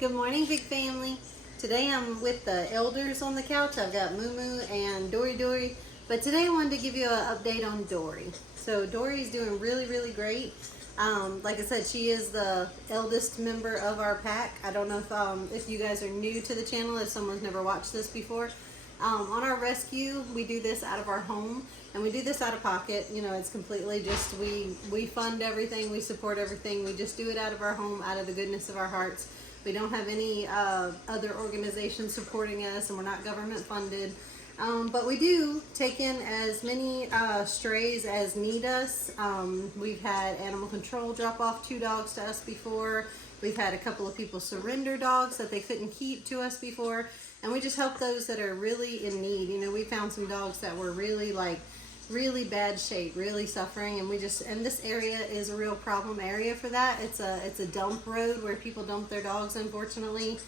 Good morning, big family. Today I'm with the elders on the couch. I've got Moo Moo and Dory Dory. But today I wanted to give you an update on Dory. So Dory's doing really, really great. Like I said, she is the eldest member of our pack. I don't know if you guys are new to the channel, if someone's never watched this before. On our rescue, we do this out of our home, and we do this out of pocket. You know, it's completely just, we fund everything, we support everything. We just do it out of our home, out of the goodness of our hearts. We don't have any other organizations supporting us, and we're not government funded. But we do take in as many strays as need us. We've had animal control drop off 2 dogs to us before. We've had a couple of people surrender dogs that they couldn't keep to us before. And we just help those that are really in need. You know, we found some dogs that were really bad shape, really suffering, and this area is a real problem area for that. It's a dump road where people dump their dogs, unfortunately.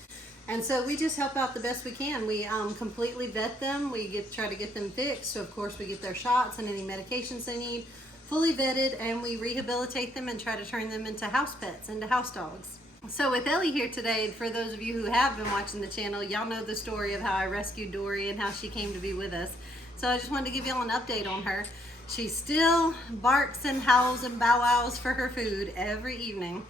And so we just help out the best we can. We completely vet them. We try to get them fixed. So of course we get their shots and any medications they need, fully vetted, and we rehabilitate them and try to turn them into house pets, into house dogs. So with Ellie here today, for those of you who have been watching the channel, y'all know the story of how I rescued Dory and how she came to be with us. So I just wanted to give y'all an update on her. She still barks and howls and bow wows for her food every evening.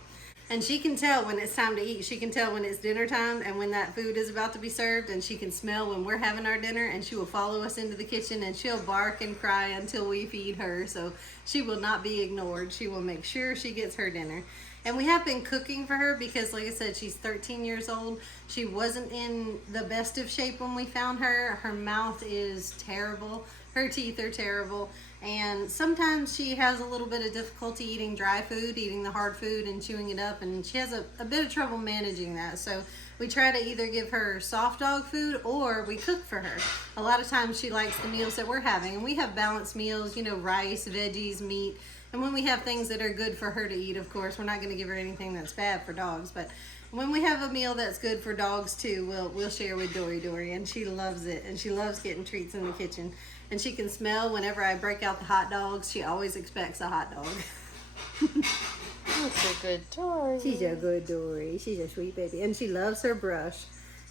And she can tell when it's time to eat. She can tell when it's dinner time and when that food is about to be served, and she can smell when we're having our dinner, and she will follow us into the kitchen and she'll bark and cry until we feed her. So she will not be ignored. She will make sure she gets her dinner. And we have been cooking for her because, like I said, she's 13 years old. She wasn't in the best of shape when we found her. Her mouth is terrible. Her teeth are terrible. And sometimes she has a little bit of difficulty eating dry food, eating the hard food and chewing it up. And she has a bit of trouble managing that. So we try to either give her soft dog food or we cook for her. A lot of times she likes the meals that we're having. And we have balanced meals, you know, rice, veggies, meat. And when we have things that are good for her to eat, of course, we're not going to give her anything that's bad for dogs. But when we have a meal that's good for dogs too, we'll share with Dory, and she loves it. And she loves getting treats in the kitchen. And she can smell whenever I break out the hot dogs. She always expects a hot dog. That's a good Dory. She's a good Dory. She's a sweet baby. And she loves her brush.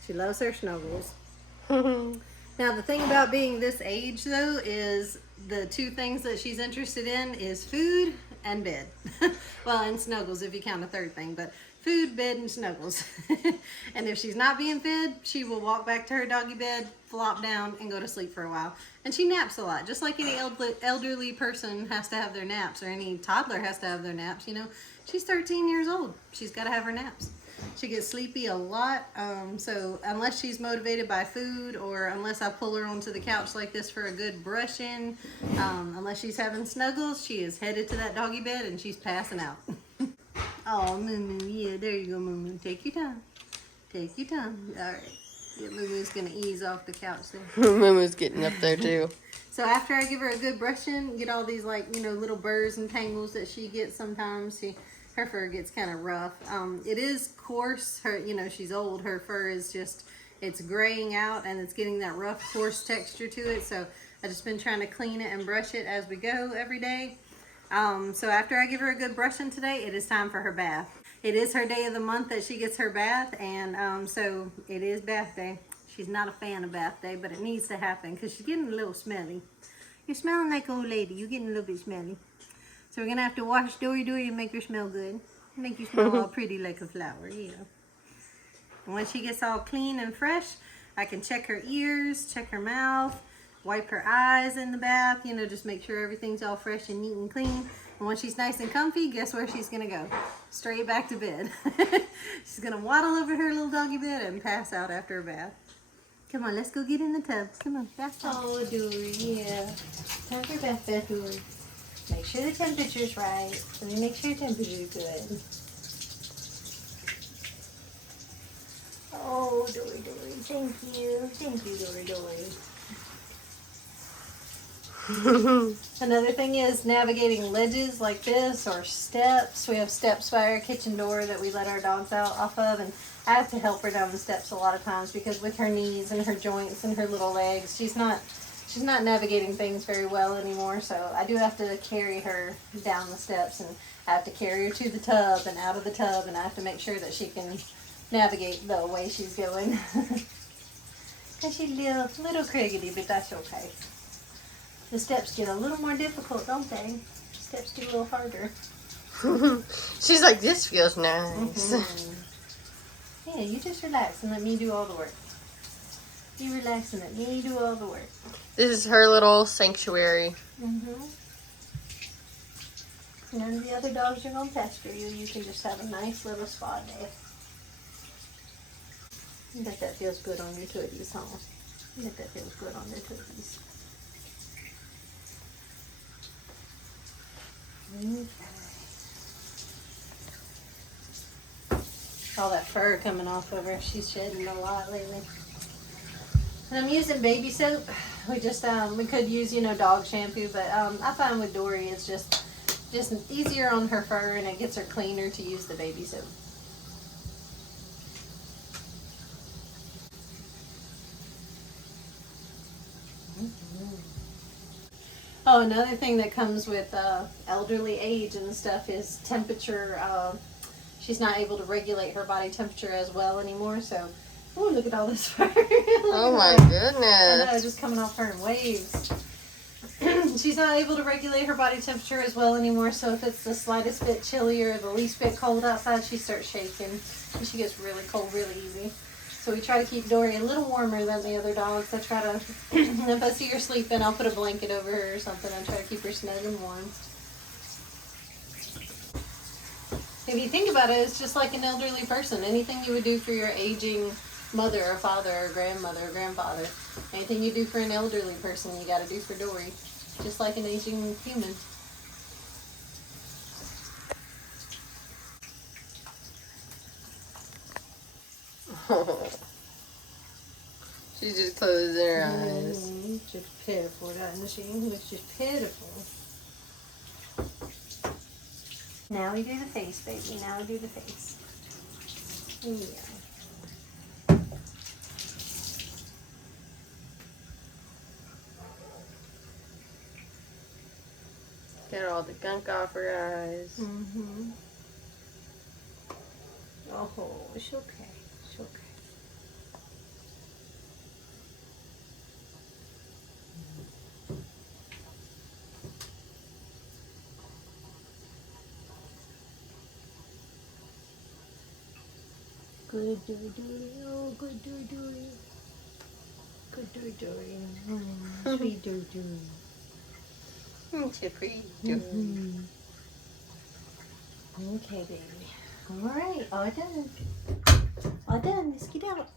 She loves her snuggles. Now, the thing about being this age, though, is the 2 things that she's interested in is food and bed. Well, and snuggles if you count a 3rd thing, but food, bed, and snuggles. And if she's not being fed, she will walk back to her doggy bed, flop down, and go to sleep for a while. And she naps a lot, just like any elderly person has to have their naps, or any toddler has to have their naps, you know. She's 13 years old. She's got to have her naps. She gets sleepy a lot, so unless she's motivated by food, or unless I pull her onto the couch like this for a good brush-in, unless she's having snuggles, she is headed to that doggy bed and she's passing out. Oh, Moo Moo, yeah, there you go, Moo Moo. Take your time. Take your time. All right. Yeah, Moo Moo's going to ease off the couch there. Moo Moo's getting up there too. So after I give her a good brushing, get all these, like, you know, little burrs and tangles that she gets sometimes. Her fur gets kind of rough. It is coarse. Her, you know, she's old. Her fur is just, it's graying out and it's getting that rough, coarse texture to it. So I've just been trying to clean it and brush it as we go every day. So after I give her a good brushing today, it is time for her bath. It is her day of the month that she gets her bath, and so it is bath day. She's not a fan of bath day, but it needs to happen because she's getting a little smelly. You're smelling like an old lady. You're getting a little bit smelly. So we're going to have to wash Dory and make her smell good. Make you smell all pretty like a flower, yeah. And once she gets all clean and fresh, I can check her ears, check her mouth, wipe her eyes in the bath, you know, just make sure everything's all fresh and neat and clean. And once she's nice and comfy, guess where she's going to go? Straight back to bed. She's going to waddle over her little doggy bed and pass out after her bath. Come on, let's go get in the tub. Come on, bath time. Oh, Dory, yeah. Time for bath, Dory. Make sure the temperature's right. Let me make sure the temperature's good. Oh, Dory. Thank you. Thank you, Dory. Another thing is navigating ledges like this or steps. We have steps by our kitchen door that we let our dogs out off of, and I have to help her down the steps a lot of times because with her knees and her joints and her little legs, she's not navigating things very well anymore. So I do have to carry her down the steps, and I have to carry her to the tub and out of the tub, and I have to make sure that she can navigate the way she's going. Because she's little criggity, but that's okay. The steps get a little more difficult, don't they? Steps get a little harder. She's like, this feels nice. Yeah, you just relax and let me do all the work. You relax and let me do all the work. This is her little sanctuary. None of the other dogs are going to pester you. You can just have a nice little spa day. I bet that feels good on your tooties, huh? I bet that feels good on their tooties. Okay. All that fur coming off of her. She's shedding a lot lately. And I'm using baby soap. We just we could use, dog shampoo, but I find with Dory it's just easier on her fur, and it gets her cleaner to use the baby soap. Oh, another thing that comes with elderly age and stuff is temperature. She's not able to regulate her body temperature as well anymore. So, oh, look at all this fur. Oh my goodness. I know, it's just coming off her in waves. She's not able to regulate her body temperature as well anymore. So if it's the slightest bit chilly or the least bit cold outside, she starts shaking. And she gets really cold really easy. So we try to keep Dory a little warmer than the other dogs. I try to, if I see her sleeping, I'll put a blanket over her or something. I try to keep her snug and warm. If you think about it, it's just like an elderly person. Anything you would do for your aging mother or father or grandmother or grandfather, anything you do for an elderly person, you got to do for Dory. Just like an aging human. She's just closing her eyes. Just pitiful, doesn't she? It's just pitiful. Now we do the face, baby. Now we do the face. Yeah. Get all the gunk off her eyes. Oh, it's okay. It's okay. Good Dory. Oh, good Dory. Good Dory. Sweet Dory. She's pretty Dory. Okay, baby. All right, all done. All done. Let's get out.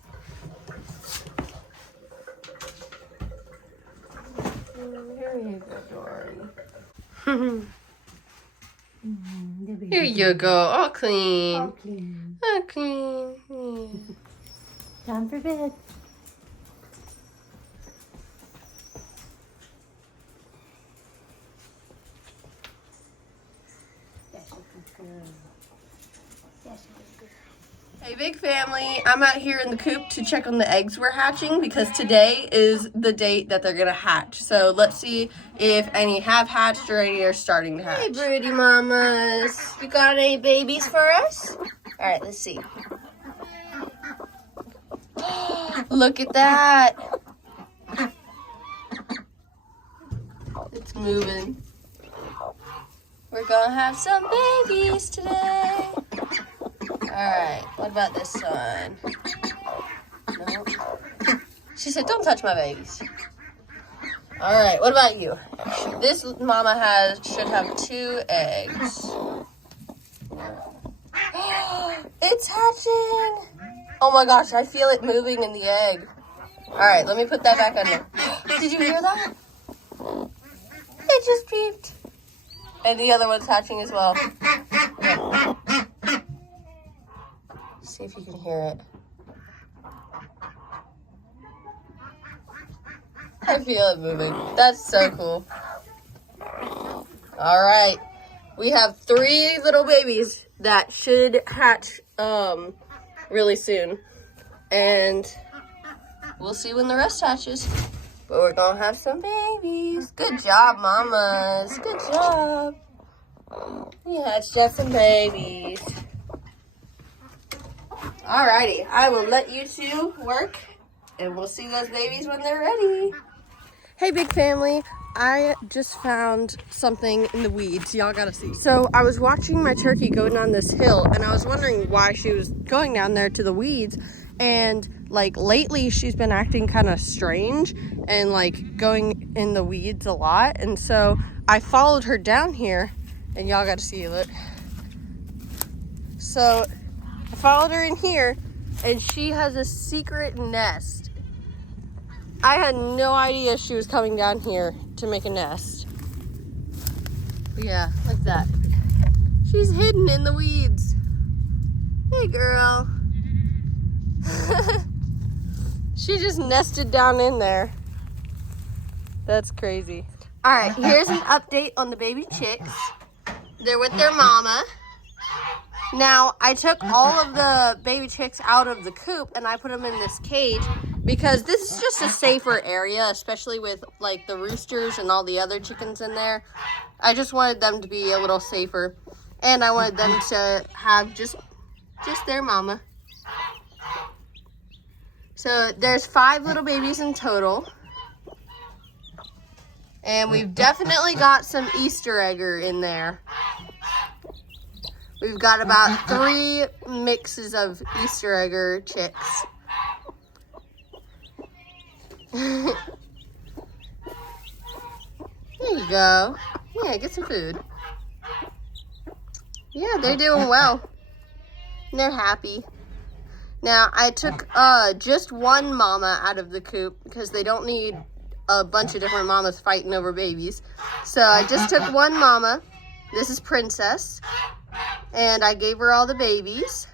Here you go, Dory. Here you go, all clean. All clean. All clean. Time for bed. Hey, big family. I'm out here in the coop to check on the eggs we're hatching because today is the date that they're going to hatch. So let's see if any have hatched or any are starting to hatch. Hey, broody mamas. You got any babies for us? All right, let's see. Look at that. It's moving. We're going to have some babies today. Alright, what about this one? Nope. She said, don't touch my babies. Alright, what about you? This mama should have 2 eggs. It's hatching! Oh my gosh, I feel it moving in the egg. Alright, let me put that back under. Did you hear that? It just peeped. And the other one's hatching as well. See if you can hear it. I feel it moving. That's so cool. All right. We have 3 little babies that should hatch really soon. And we'll see when the rest hatches. But we're going to have some babies. Good job, mamas. Good job. We hatched just some babies. Alrighty, I will let you two work, and we'll see those babies when they're ready. Hey, big family. I just found something in the weeds. Y'all gotta see. So I was watching my turkey go down this hill, and I was wondering why she was going down there to the weeds. And like lately, she's been acting kind of strange and like going in the weeds a lot. And so I followed her down here, and y'all gotta see. Look. So I followed her in here, and she has a secret nest. I had no idea she was coming down here to make a nest. But yeah, like that. She's hidden in the weeds. Hey, girl. She just nested down in there. That's crazy. All right, here's an update on the baby chicks. They're with their mama. Now, I took all of the baby chicks out of the coop and I put them in this cage because this is just a safer area, especially with like the roosters and all the other chickens in there. I just wanted them to be a little safer, and I wanted them to have just their mama. So there's 5 little babies in total. And we've definitely got some Easter egger in there. We've got about 3 mixes of Easter egger chicks. There you go. Yeah, get some food. Yeah, they're doing well. They're happy. Now, I took just one mama out of the coop because they don't need a bunch of different mamas fighting over babies. So I just took one mama. This is Princess. And I gave her all the babies.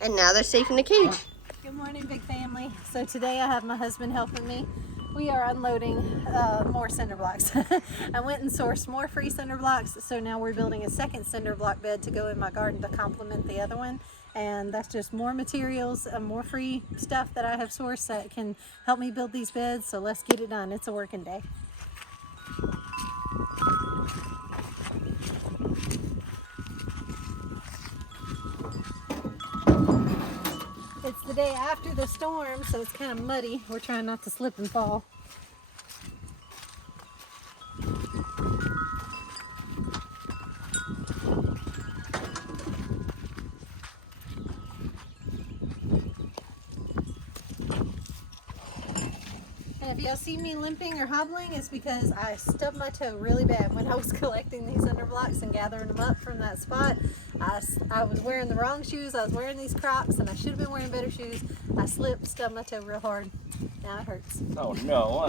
And now they're safe in the cage. Good morning, big family. So today I have my husband helping me. We are unloading more cinder blocks. I went and sourced more free cinder blocks, so now we're building a second cinder block bed to go in my garden to complement the other one. And that's just more materials, more free stuff that I have sourced that can help me build these beds. So let's get it done. It's a working day. It's the day after the storm, so it's kind of muddy. We're trying not to slip and fall. And if y'all see me limping or hobbling, it's because I stubbed my toe really bad when I was collecting these cinder blocks and gathering them up from that spot. I was wearing the wrong shoes. I was wearing these Crocs, and I should have been wearing better shoes. I slipped, stubbed my toe real hard. Now it hurts. Oh no!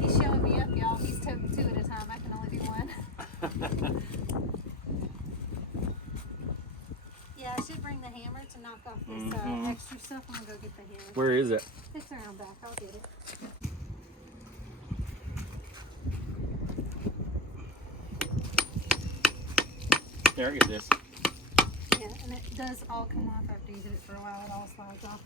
He's showing me up, y'all. He's toting 2 at a time. I can only do 1. Yeah, I should bring the hammer to knock off this extra stuff. I'm gonna go get the hammer. Where is it? It's around back. I'll get it. There, get this. Yeah, and it does all come off after you hit it for a while. It all slides off.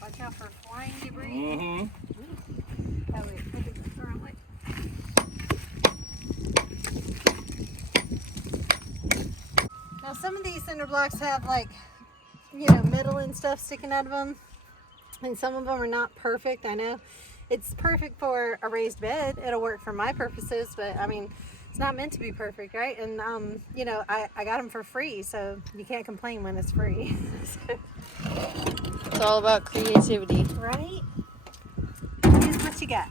Watch out for flying debris. Mm-hmm. Oh, wait, I did this the wrong way. Now, some of these cinder blocks have, like, you know, metal and stuff sticking out of them. And some of them are not perfect. I know it's perfect for a raised bed. It'll work for my purposes, but I mean, it's not meant to be perfect, right? And you know, I got them for free, so you can't complain when it's free. It's all about creativity. Right? Here's what you got.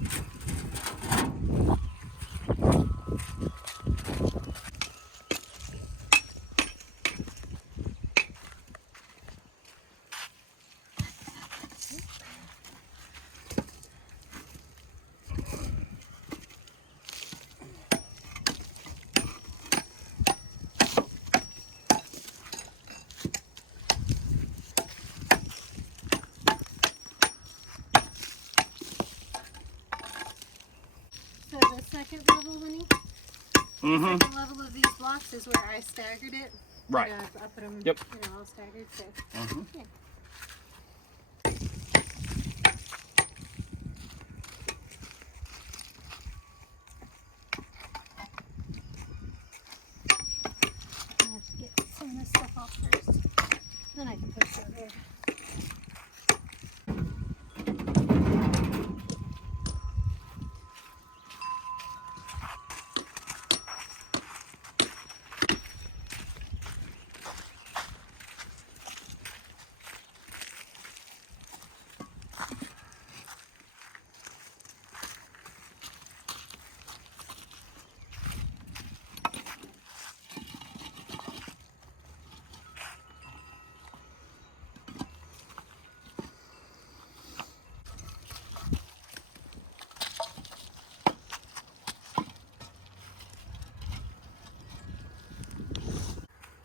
So the second level, honey, the second level of these blocks is where I staggered it. Right. You know, I put them, Yep. you know, all staggered. So yeah. I have to get some of this stuff off first. Then I can put it over there.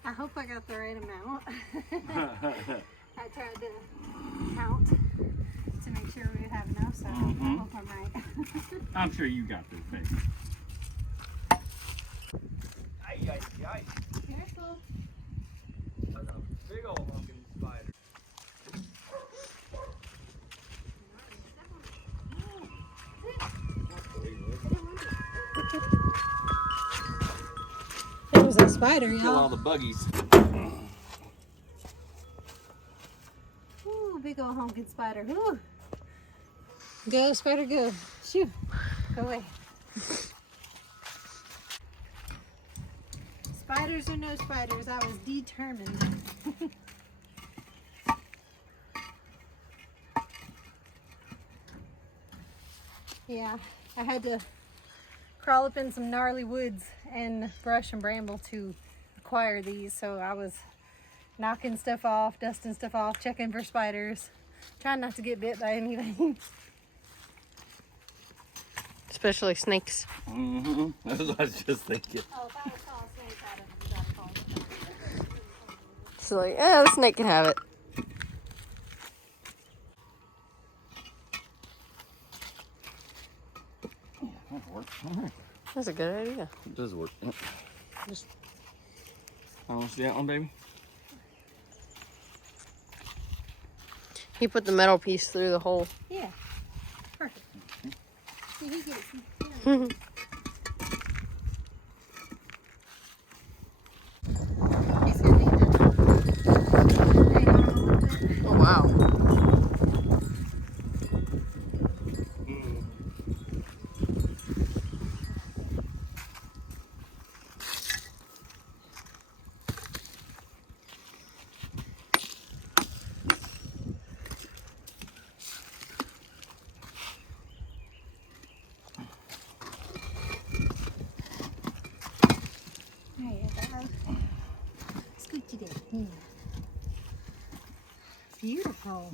I hope I got the right amount. I tried to count to make sure we have enough, so I hope I'm right. I'm sure you got this, baby. Ay, ay, ay. Careful. That's a big old pumpkin spider. It was a spider, Kill all y'all. the buggies. Ooh, big old honking spider. Ooh. Go, spider, go. Shoo. Go away. Spiders or no spiders, I was determined. Yeah, I had to crawl up in some gnarly woods and brush and bramble to acquire these, so I was knocking stuff off, dusting stuff off, checking for spiders, trying not to get bit by anything. Especially snakes. That's what I was just thinking. Oh, if I saw a snake, I'd have called it. It's like, oh, the snake can have it. That works. All right. That's a good idea. It does work. Just I want to see that one, baby. he put the metal piece through the hole. Yeah, perfect. See, he gets it. He's gonna need to hang on a little bit. Oh wow. There you go. Scoochie there. Yeah. Beautiful.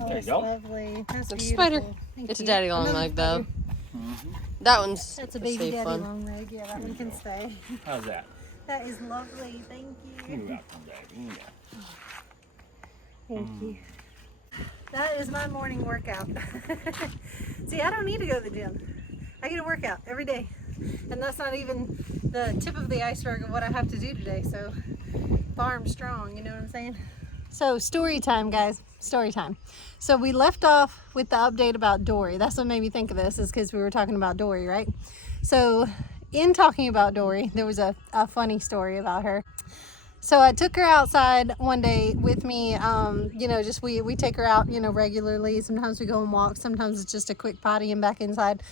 Oh, There you that's go. lovely. That's It's a beautiful. spider. Thank It's a you. daddy long Another leg though. spider. That one's That's a baby safe daddy one. long leg. Yeah, that one can stay. How's that? That is lovely. Thank You you. got some, baby. Yeah. Thank you. That is my morning workout. See, I don't need to go to the gym. I get a workout every day. And that's not even the tip of the iceberg of what I have to do today. So, farm strong, you know what I'm saying? So, story time, guys. Story time. So, we left off with the update about Dory. That's what made me think of this, is because we were talking about Dory, right? So, in talking about Dory, there was a funny story about her. So I took her outside one day with me. You know, just we take her out, you know, regularly. Sometimes we go and walk. Sometimes it's just a quick potty and back inside.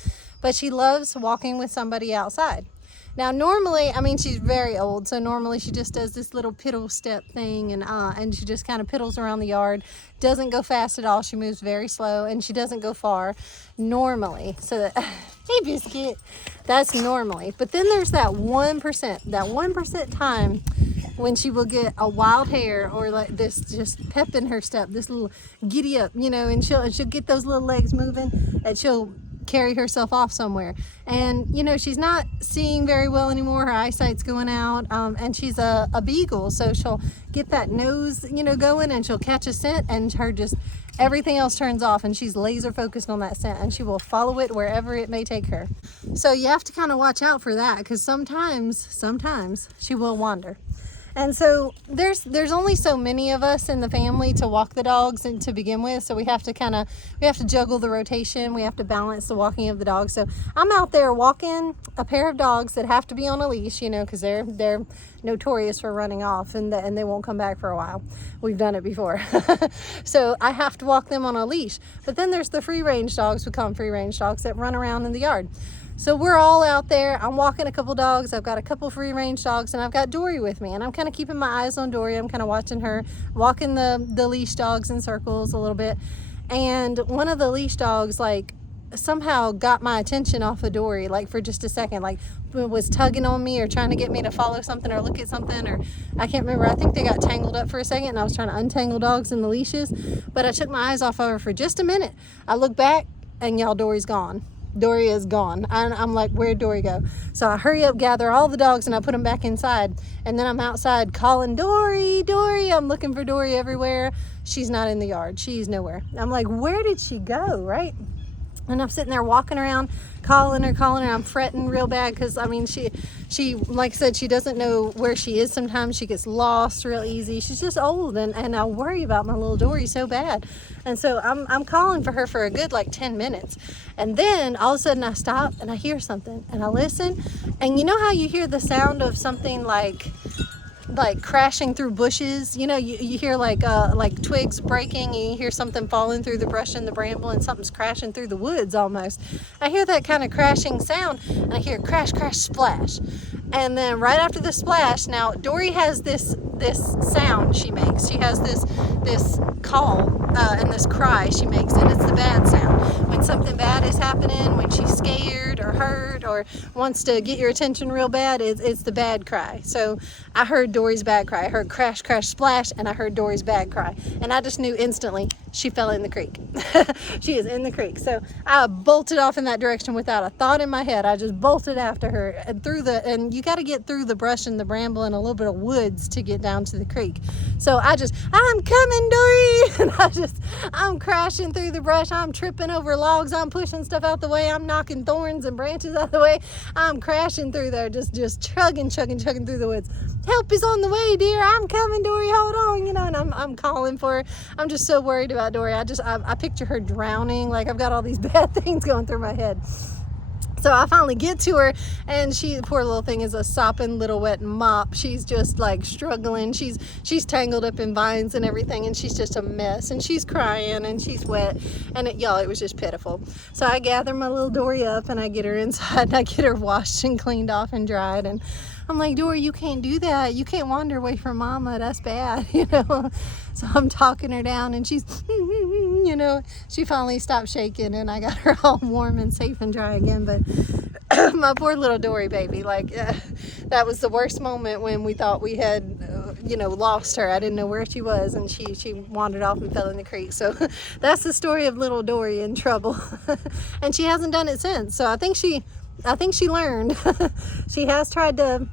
But she loves walking with somebody outside. Now, normally, I mean, she's very old, so normally she just does this little piddle step thing, and she just kind of piddles around the yard. Doesn't go fast at all. She moves very slow, and she doesn't go far normally. So that, hey, Biscuit, that's normally. But then there's that 1% time when she will get a wild hair or like this just pep in her step, this little giddy up, you know, and she'll get those little legs moving, and she'll carry herself off somewhere. And you know, she's not seeing very well anymore. Her eyesight's going out, and she's a beagle, so she'll get that nose, you know, going, and she'll catch a scent, and her just everything else turns off, and she's laser focused on that scent, and she will follow it wherever it may take her. So you have to kind of watch out for that, because sometimes she will wander. And so there's only so many of us in the family to walk the dogs and to begin with, so we have to juggle the rotation. We have to balance the walking of the dogs. So I'm out there walking a pair of dogs that have to be on a leash, you know, because they're notorious for running off, and they won't come back for a while. We've done it before. So I have to walk them on a leash. But then there's the free range dogs, we call them free range dogs, that run around in the yard. So we're all out there. I'm walking a couple dogs. I've got a couple free range dogs, and I've got Dory with me, and I'm kind of keeping my eyes on Dory. I'm kind of watching her, walking the leash dogs in circles a little bit. And one of the leash dogs, like, somehow got my attention off of Dory, like for just a second, like was tugging on me or trying to get me to follow something or look at something, or I can't remember. I think they got tangled up for a second, and I was trying to untangle dogs in the leashes, but I took my eyes off of her for just a minute. I look back, and y'all, Dory's gone. Dory is gone. And I'm like, where'd Dory go? So I hurry up, gather all the dogs, and I put them back inside. And then I'm outside calling, Dory, Dory. I'm looking for Dory everywhere. She's not in the yard. She's nowhere. I'm like, where did she go, right? And I'm sitting there walking around, calling her. I'm fretting real bad because, I mean, she, like I said, she doesn't know where she is sometimes. She gets lost real easy. She's just old, and I worry about my little Dory so bad. And so I'm calling for her for a good, like, 10 minutes. And then all of a sudden I stop and I hear something, and I listen. And you know how you hear the sound of something like crashing through bushes, you know, you hear like twigs breaking, and you hear something falling through the brush and the bramble, and something's crashing through the woods almost. I hear that kind of crashing sound, and I hear crash, crash, splash. And then right after the splash, now Dory has this sound she makes. She has this call and this cry she makes, and it's the bad sound. When something bad is happening, when she's scared or hurt or wants to get your attention real bad, it's the bad cry. So I heard Dory's bad cry. I heard crash, crash, splash, and I heard Dory's bad cry. And I just knew instantly she fell in the creek. She is in the creek. So I bolted off in that direction without a thought in my head. I just bolted after her and you got to get through the brush and the bramble and a little bit of woods to get down to the creek. So I'm coming, Dory. And I'm crashing through the brush. I'm tripping over logs. I'm pushing stuff out the way. I'm knocking thorns and branches out the way. I'm crashing through there, just chugging through the woods. Help is on the way, dear. I'm coming, Dory. Hold on, you know. And I'm calling for her. I'm just so worried about Dory. I picture her drowning. Like, I've got all these bad things going through my head. So I finally get to her, and she, poor little thing, is a sopping little wet mop. She's just like struggling. She's tangled up in vines and everything, and she's just a mess, and she's crying, and she's wet, and it was just pitiful. So I gather my little Dory up, and I get her inside, and I get her washed and cleaned off and dried, and I'm like, Dory, you can't do that. You can't wander away from Mama. That's bad, you know. So I'm talking her down, and she's, you know, she finally stopped shaking, and I got her all warm and safe and dry again. But my poor little Dory baby, like, that was the worst moment when we thought we had, you know, lost her. I didn't know where she was, and she wandered off and fell in the creek. So that's the story of little Dory in trouble. And she hasn't done it since. So I think she learned. She has tried to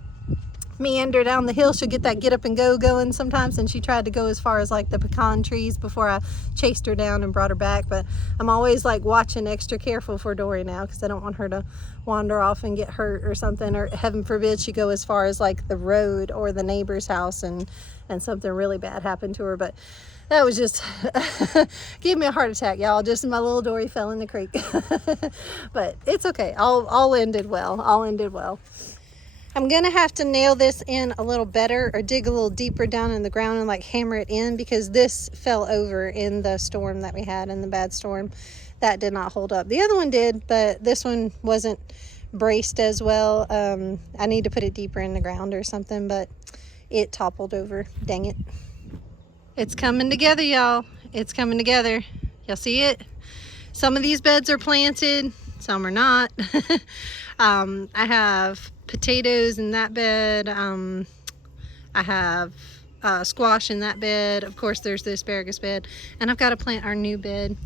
meander down the hill. She'll get that get up and go going sometimes, and she tried to go as far as like the pecan trees before I chased her down and brought her back. But I'm always like watching extra careful for Dory now, because I don't want her to wander off and get hurt or something, or heaven forbid she go as far as like the road or the neighbor's house and something really bad happened to her. But that was just gave me a heart attack, y'all. Just my little Dory fell in the creek. But it's okay. All ended well. All ended well. I'm gonna have to nail this in a little better, or dig a little deeper down in the ground and like hammer it in, because this fell over in the storm that we had, in the bad storm. That did not hold up. The other one did, but this one wasn't braced as well. I need to put it deeper in the ground or something, but it toppled over. Dang it. It's coming together, y'all. It's coming together. Y'all see it? Some of these beds are planted, some are not. I have potatoes in that bed. I have squash in that bed. Of course, there's the asparagus bed. And I've got to plant our new bed.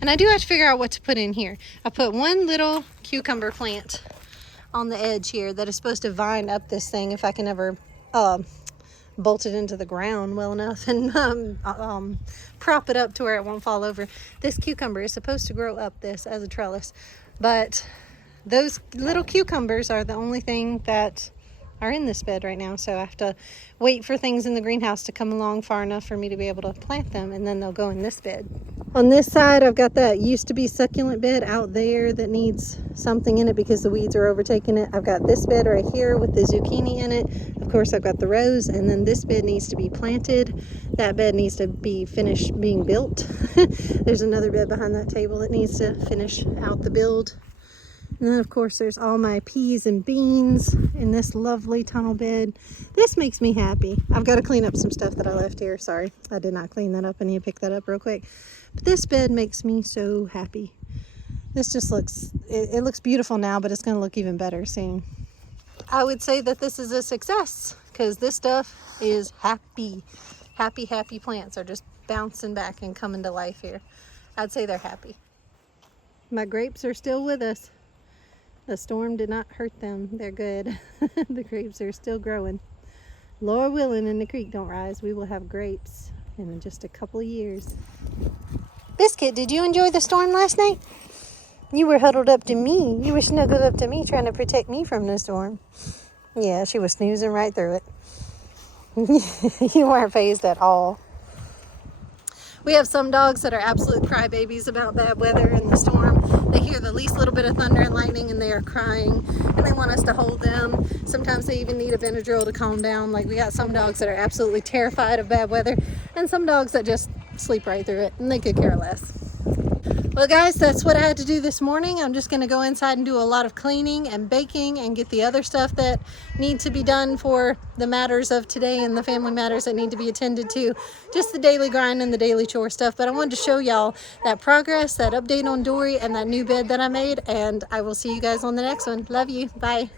And I do have to figure out what to put in here. I put one little cucumber plant on the edge here that is supposed to vine up this thing if I can ever bolt it into the ground well enough and prop it up to where it won't fall over. This cucumber is supposed to grow up this as a trellis, but those little cucumbers are the only thing that are in this bed right now, so I have to wait for things in the greenhouse to come along far enough for me to be able to plant them, and then they'll go in this bed. On this side, I've got that used to be succulent bed out there that needs something in it because the weeds are overtaking it. I've got this bed right here with the zucchini in it. Of course, I've got the rose, and then this bed needs to be planted. That bed needs to be finished being built. There's another bed behind that table that needs to finish out the build. And then, of course, there's all my peas and beans in this lovely tunnel bed. This makes me happy. I've got to clean up some stuff that I left here. Sorry, I did not clean that up. I need to pick that up real quick. But this bed makes me so happy. This just looks, it looks beautiful now, but it's going to look even better soon. I would say that this is a success, because this stuff is happy. Happy, happy plants are just bouncing back and coming to life here. I'd say they're happy. My grapes are still with us. The storm did not hurt them. They're good. The grapes are still growing. Lord willing, and the creek don't rise, we will have grapes in just a couple of years. Biscuit, did you enjoy the storm last night? You were huddled up to me. You were snuggled up to me trying to protect me from the storm. Yeah, she was snoozing right through it. You weren't fazed at all. We have some dogs that are absolute crybabies about bad weather and the storm. They hear the least little bit of thunder and lightning and they are crying, and they want us to hold them. Sometimes they even need a Benadryl to calm down. Like, we got some dogs that are absolutely terrified of bad weather, and some dogs that just sleep right through it, and they could care less. Well, guys, that's what I had to do this morning. I'm just going to go inside and do a lot of cleaning and baking and get the other stuff that need to be done for the matters of today and the family matters that need to be attended to. Just the daily grind and the daily chore stuff. But I wanted to show y'all that progress, that update on Dory, and that new bed that I made. And I will see you guys on the next one. Love you. Bye.